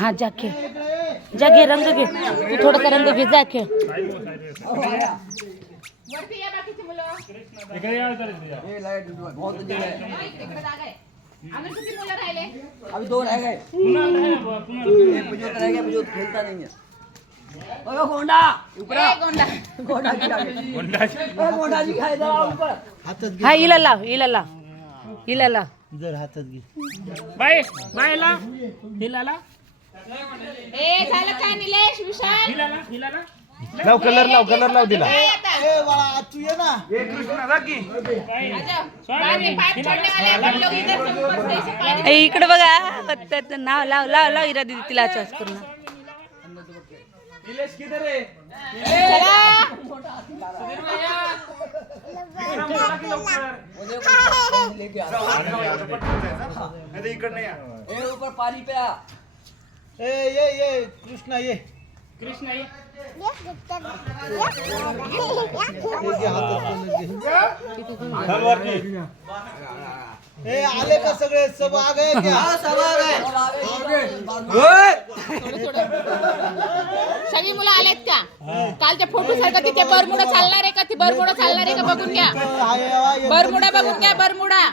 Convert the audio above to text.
हाँ जाके जाके रंग घे तू थोडासा रंग घे जाके अभी दो रह गए खेलता नहीं है गोंडा ऊपर गोंडा जी खाए ऊपर हाँ इला लाव जर हातात घे बाय बाय ला हिलाला ए झालं का निलेश विशाल हिलाला लाव कलर लाव दिला ए बाळा तू ये ना पाय छोड़ने वाले अपन लोग इधर से ऊपर से ऐसे पानी इकडे बघा बत्तर नाव लाव इरा दीदी तिला चॉइस करू ना निलेश किधर है चला इकडे ऊपर पानी पे आ ये कृष्णा ये कृष्ण ये आले का सगळे सब आ गए क्या सब आ गए सगळी मुलं आलेत का कालच्या फोटो सारखं तिथे बरमुडा चालणार आहे का ती बरमुडा चालणार आहे का बघून घ्या बरमुडा बघून घ्या बरमुडा